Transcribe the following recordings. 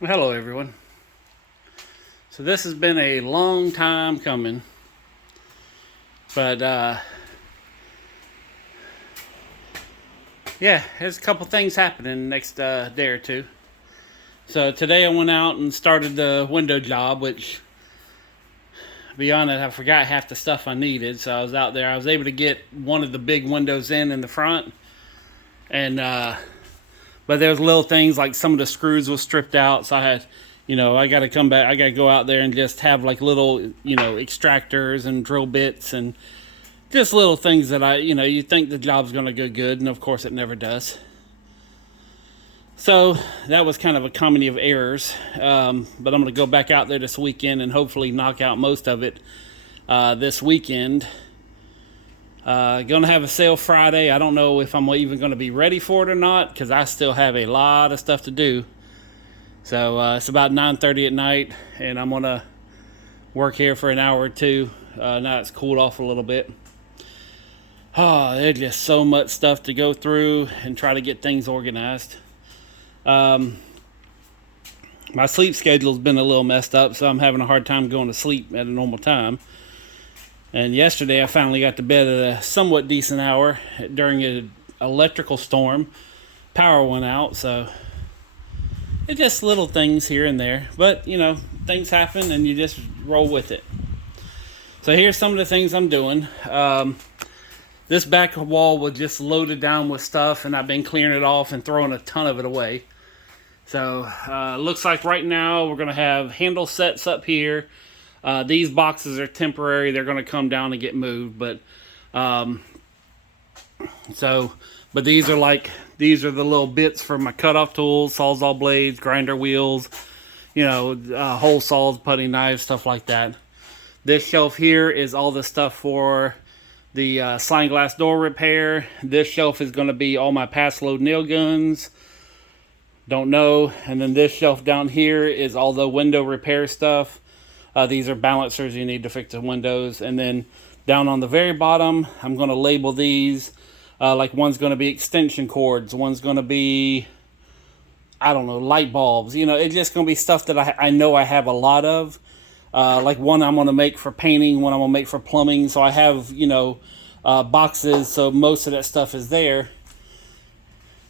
Well, hello everyone. So this has been a long time coming, but yeah, there's a couple things happening the next day or two. So today I went out and started the window job, which, beyond it, I forgot half the stuff I needed. So I was out there. I was able to get one of the big windows in the front, and but there was little things like some of the screws was stripped out, so I had, I got to come back. I got to go out there and just have like little, extractors and drill bits and just little things that you think the job's going to go good, and of course it never does. So that was kind of a comedy of errors. But I'm going to go back out there this weekend and hopefully knock out most of it this weekend. Going to have a sale Friday. I don't know if I'm even going to be ready for it or not because I still have a lot of stuff to do. So it's about 9:30 at night, and I'm going to work here for an hour or two. Now it's cooled off a little bit. Oh, there's just so much stuff to go through and try to get things organized. My sleep schedule's been a little messed up, so I'm having a hard time going to sleep at a normal time. And yesterday I finally got to bed at a somewhat decent hour during an electrical storm. Power went out, so it's just little things here and there. But, things happen and you just roll with it. So here's some of the things I'm doing. This back wall was just loaded down with stuff, and I've been clearing it off and throwing a ton of it away. So looks like right now we're going to have handle sets up here. These boxes are temporary. They're going to come down and get moved. But these are the little bits for my cutoff tools, sawzall blades, grinder wheels, hole saws, putty knives, stuff like that. This shelf here is all the stuff for the sliding glass door repair. This shelf is going to be all my pass load nail guns. Don't know. And then this shelf down here is all the window repair stuff. These are balancers you need to fix the windows. And then down on the very bottom, I'm going to label these. Like one's going to be extension cords. One's going to be, I don't know, light bulbs. It's just going to be stuff that I know I have a lot of. Like one I'm going to make for painting, one I'm going to make for plumbing. So I have, boxes, so most of that stuff is there.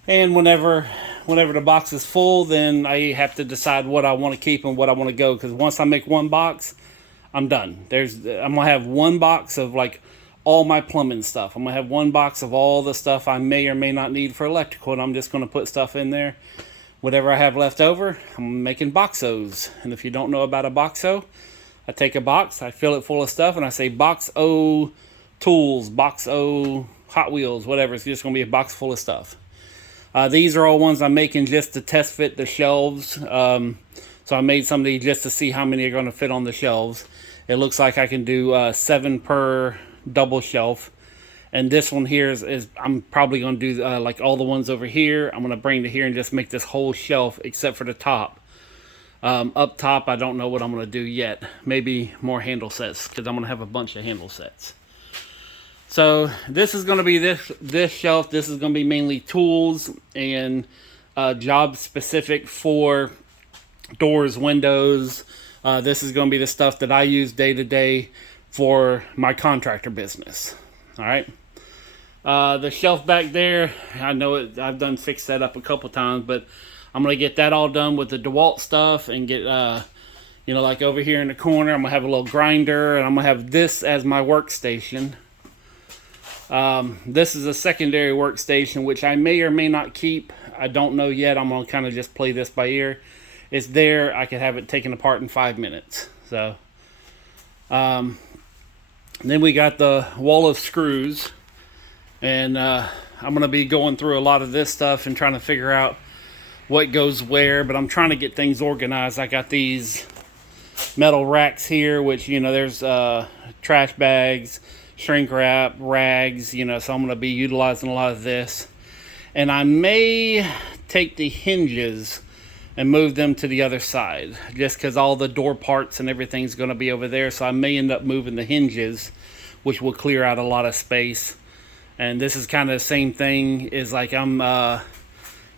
And whenever the box is full, then I have to decide what I want to keep and what I want to go. Because once I make one box, I'm done. I'm going to have one box of like all my plumbing stuff. I'm going to have one box of all the stuff I may or may not need for electrical. And I'm just going to put stuff in there. Whatever I have left over, I'm making boxos. And if you don't know about a boxo, I take a box, I fill it full of stuff, and I say box O tools, box O Hot Wheels, whatever. It's just going to be a box full of stuff. These are all ones I'm making just to test fit the shelves. So I made some of these just to see how many are going to fit on the shelves. It looks like I can do 7 per double shelf. And this one here is I'm probably going to do like all the ones over here. I'm going to bring to here and just make this whole shelf except for the top. Up top, I don't know what I'm going to do yet. Maybe more handle sets because I'm going to have a bunch of handle sets. So this is going to be this shelf. This is going to be mainly tools and job specific for doors, windows. This is going to be the stuff that I use day to day for my contractor business. All right. The shelf back there, I know I've done fixed that up a couple times, but I'm going to get that all done with the DeWalt stuff and get, like over here in the corner, I'm going to have a little grinder, and I'm going to have this as my workstation. This is a secondary workstation, which I may or may not keep. I don't know yet. I'm going to kind of just play this by ear. It's there. I could have it taken apart in 5 minutes. So, then we got the wall of screws, and I'm going to be going through a lot of this stuff and trying to figure out what goes where, but I'm trying to get things organized. I got these metal racks here, which, there's trash bags, shrink wrap, rags, so I'm going to be utilizing a lot of this. And I may take the hinges and move them to the other side, just because all the door parts and everything's going to be over there. So I may end up moving the hinges, which will clear out a lot of space. And this is kind of the same thing, is like I'm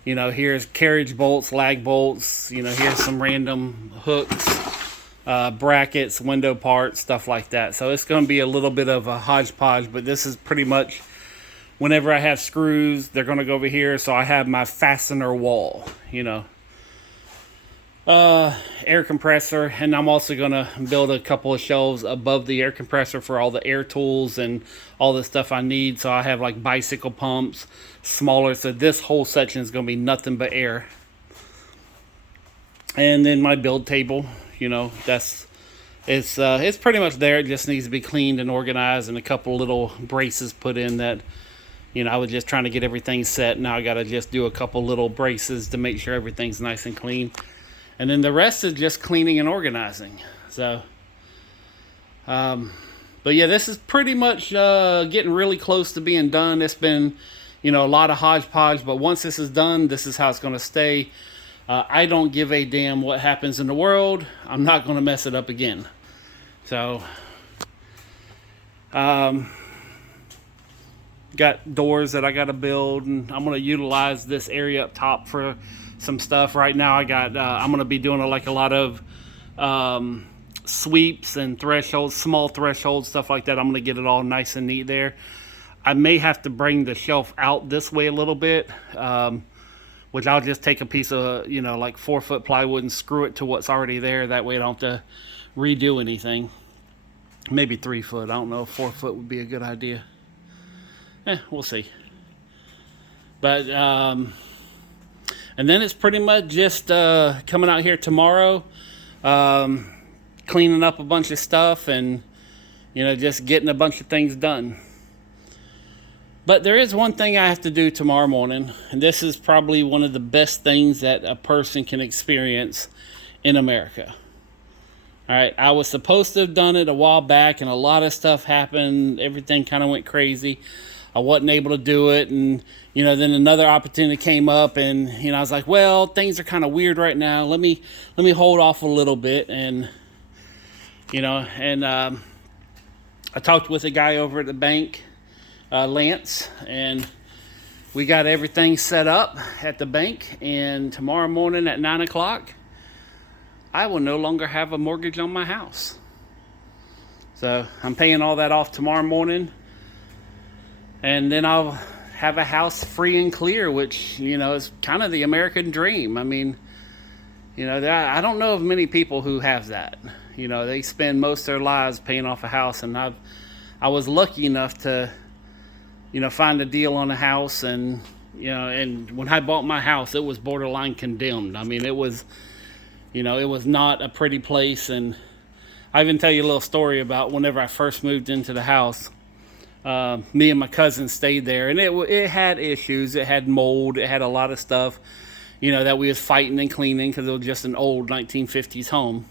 You know, here's carriage bolts, lag bolts. You know, here's some random hooks, brackets, window parts, stuff like that. So it's going to be a little bit of a hodgepodge, but this is pretty much whenever I have screws, they're going to go over here. So I have my fastener wall, you know. Air compressor, and I'm also going to build a couple of shelves above the air compressor for all the air tools and all the stuff I need. So I have like bicycle pumps, smaller. So this whole section is going to be nothing but air. And then my build table, you know, it's pretty much there. It just needs to be cleaned and organized, and a couple little braces put in that, you know, I was just trying to get everything set. Now I got to just do a couple little braces to make sure everything's nice and clean. And then the rest is just cleaning and organizing. So, but yeah, this is pretty much getting really close to being done. It's been, you know, a lot of hodgepodge, but once this is done, this is how it's going to stay. I don't give a damn what happens in the world. I'm not going to mess it up again. So, got doors that I got to build, and I'm going to utilize this area up top for some stuff. Right now I got I'm going to be doing like a lot of sweeps and thresholds, small thresholds, stuff like that. I'm going to get it all nice and neat there. I may have to bring the shelf out this way a little bit, which I'll just take a piece of, you know, like 4-foot plywood and screw it to what's already there. That way I don't have to redo anything. Maybe 3 foot. I don't know if 4 foot would be a good idea. We'll see. But and then it's pretty much just coming out here tomorrow, cleaning up a bunch of stuff, and, you know, just getting a bunch of things done. But there is one thing I have to do tomorrow morning, and this is probably one of the best things that a person can experience in America. All right, I was supposed to have done it a while back, and a lot of stuff happened. Everything kind of went crazy. I wasn't able to do it, and, you know, then another opportunity came up, and, you know, I was like, well, things are kind of weird right now. Let me hold off a little bit, and, you know, and I talked with a guy over at the bank, Lance, and we got everything set up at the bank, and tomorrow morning at 9 o'clock, I will no longer have a mortgage on my house. So I'm paying all that off tomorrow morning. And then I'll have a house free and clear, which, you know, is kind of the American dream. I mean, you know, I don't know of many people who have that. You know, they spend most of their lives paying off a house, and I was lucky enough to, you know, find a deal on a house, and, you know, and when I bought my house, it was borderline condemned. I mean, it was, you know, it was not a pretty place. And I even tell you a little story about whenever I first moved into the house. Me and my cousin stayed there, and it had issues. It had mold. It had a lot of stuff, you know, that we was fighting and cleaning because it was just an old 1950s home.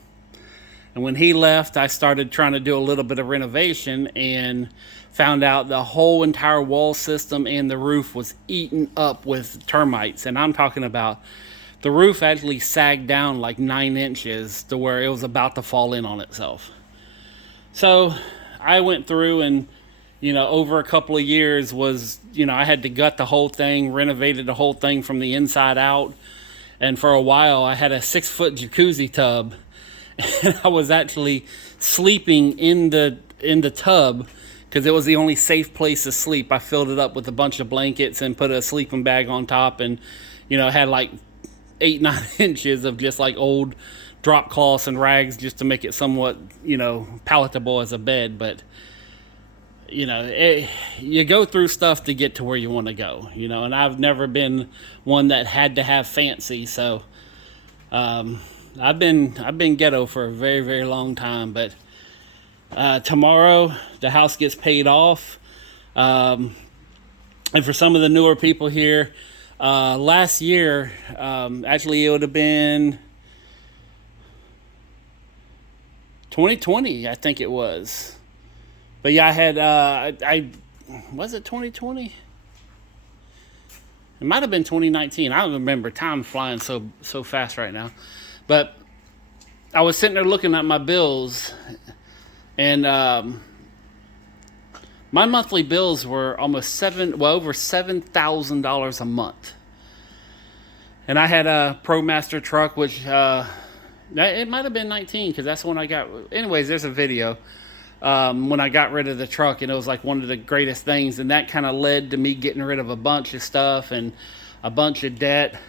And when he left, I started trying to do a little bit of renovation and found out the whole entire wall system and the roof was eaten up with termites. And I'm talking about the roof actually sagged down like 9 inches to where it was about to fall in on itself. So I went through and, you know, over a couple of years was, you know, I had to gut the whole thing, renovated the whole thing from the inside out. And for a while, I had a 6-foot jacuzzi tub. And I was actually sleeping in the tub because it was the only safe place to sleep. I filled it up with a bunch of blankets and put a sleeping bag on top, and, you know, had like 8-9 inches of just like old drop cloths and rags just to make it somewhat, you know, palatable as a bed. But, you know, you go through stuff to get to where you want to go, you know, and I've never been one that had to have fancy. So, I've been ghetto for a very, very long time, but, tomorrow the house gets paid off. And for some of the newer people here, last year, actually it would have been 2020, I think it was. But yeah, I had, was it 2020? It might have been 2019. I don't remember. Time's flying so fast right now. But I was sitting there looking at my bills, and my monthly bills were over $7,000 a month. And I had a ProMaster truck, which it might have been 19 because that's when I got. Anyways, there's a video when I got rid of the truck, and it was like one of the greatest things. And that kind of led to me getting rid of a bunch of stuff and a bunch of debt.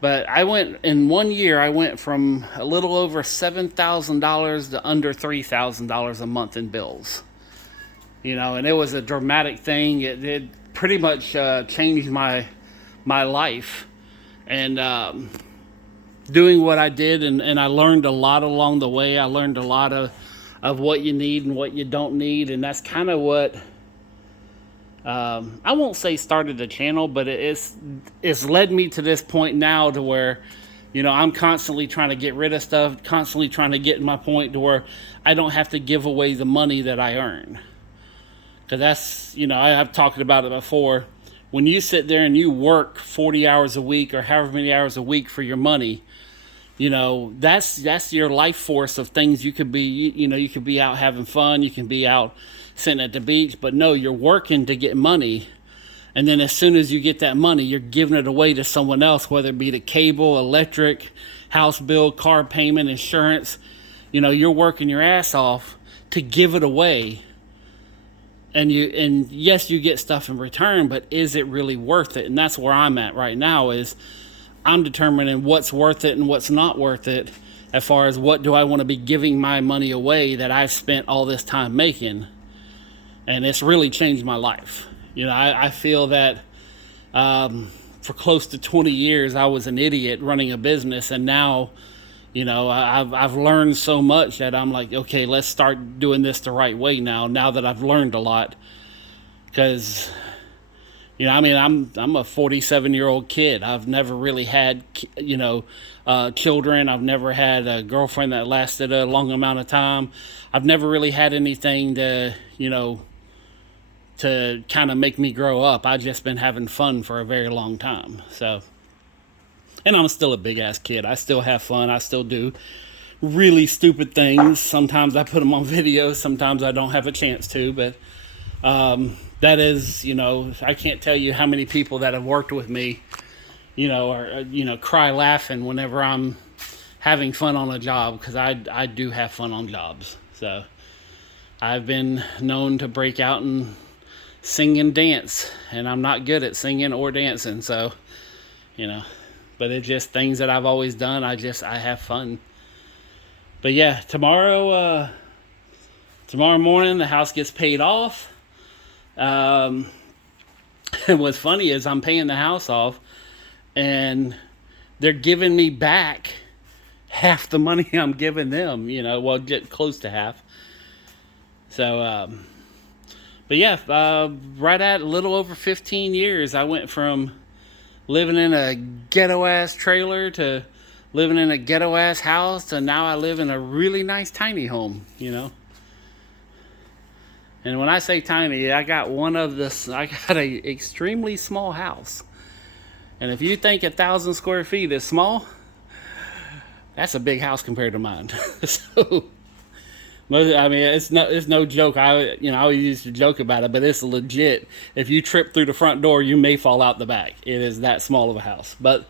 But I went in 1 year. I went from a little over $7,000 to under $3,000 a month in bills. You know, and it was a dramatic thing. It pretty much changed my life. And doing what I did, and I learned a lot along the way. I learned a lot of what you need and what you don't need, and that's kind of what I won't say started the channel, but it's led me to this point now to where, you know, I'm constantly trying to get rid of stuff, constantly trying to get in my point to where I don't have to give away the money that I earn. Because that's, you know, I've talked about it before. When you sit there and you work 40 hours a week or however many hours a week for your money, you know, that's your life force of things. You could be, you know, you could be out having fun, you can be out sitting at the beach, but no, you're working to get money. And then as soon as you get that money, you're giving it away to someone else, whether it be the cable, electric, house bill, car payment, insurance. You know, you're working your ass off to give it away. And yes, you get stuff in return, but is it really worth it? And that's where I'm at right now, is I'm determining what's worth it and what's not worth it, as far as what do I want to be giving my money away that I've spent all this time making. And it's really changed my life. You know, I feel that for close to 20 years, I was an idiot running a business. And now, you know, I've learned so much that I'm like, okay, let's start doing this the right way now that I've learned a lot. Because, you know, I mean, I'm a 47-year-old kid. I've never really had, you know, children. I've never had a girlfriend that lasted a long amount of time. I've never really had anything to, you know, to kind of make me grow up. I've just been having fun for a very long time. So, and I'm still a big ass kid. I still have fun. I still do really stupid things. Sometimes I put them on video. Sometimes I don't have a chance to, but that is, you know, I can't tell you how many people that have worked with me, you know, or, you know, cry laughing whenever I'm having fun on a job, because I do have fun on jobs. So I've been known to break out and sing and dance, and I'm not good at singing or dancing. So, you know, but it's just things that I've always done. I have fun. But yeah, tomorrow morning, the house gets paid off. And what's funny is I'm paying the house off, and they're giving me back half the money I'm giving them, you know, well, get close to half. So, but yeah, right at a little over 15 years, I went from living in a ghetto-ass trailer to living in a ghetto-ass house to now I live in a really nice tiny home, you know. And when I say tiny, I got a extremely small house. And if you think 1,000 square feet is small, that's a big house compared to mine. So, I mean, it's no joke. I always used to joke about it, but it's legit. If you trip through the front door, you may fall out the back. It is that small of a house. But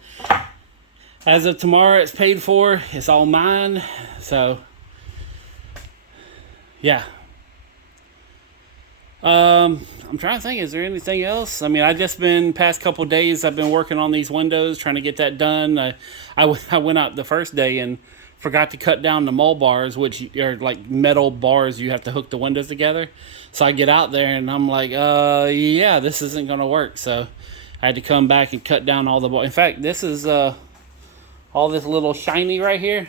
as of tomorrow, it's paid for. It's all mine. So, yeah. I'm trying to think, is there anything else? I mean, past couple days, I've been working on these windows, trying to get that done. I went out the first day and forgot to cut down the mole bars, which are like metal bars you have to hook the windows together. So I get out there and I'm like, yeah, this isn't going to work. So I had to come back and cut down all the bars. In fact, this is all this little shiny right here.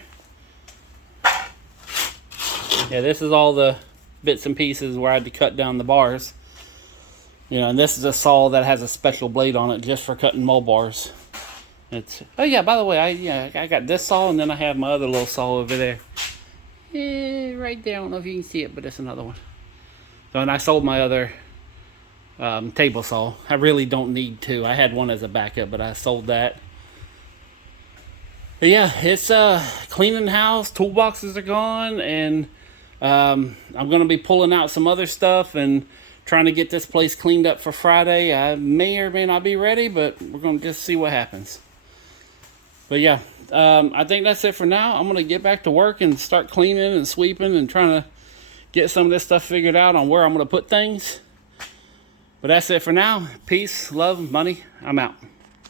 Yeah, this is all the bits and pieces where I had to cut down the bars. You know, and this is a saw that has a special blade on it just for cutting mole bars. Oh yeah, by the way, I got this saw, and then I have my other little saw over there. Right there. I don't know if you can see it, but it's another one. So, and I sold my other table saw. I really don't need two. I had one as a backup, but I sold that. But yeah, it's cleaning the house. Toolboxes are gone, and I'm going to be pulling out some other stuff and trying to get this place cleaned up for Friday. I may or may not be ready, but we're going to just see what happens. But yeah, I think that's it for now. I'm gonna get back to work and start cleaning and sweeping and trying to get some of this stuff figured out on where I'm gonna put things. But that's it for now. Peace, love, money. I'm out.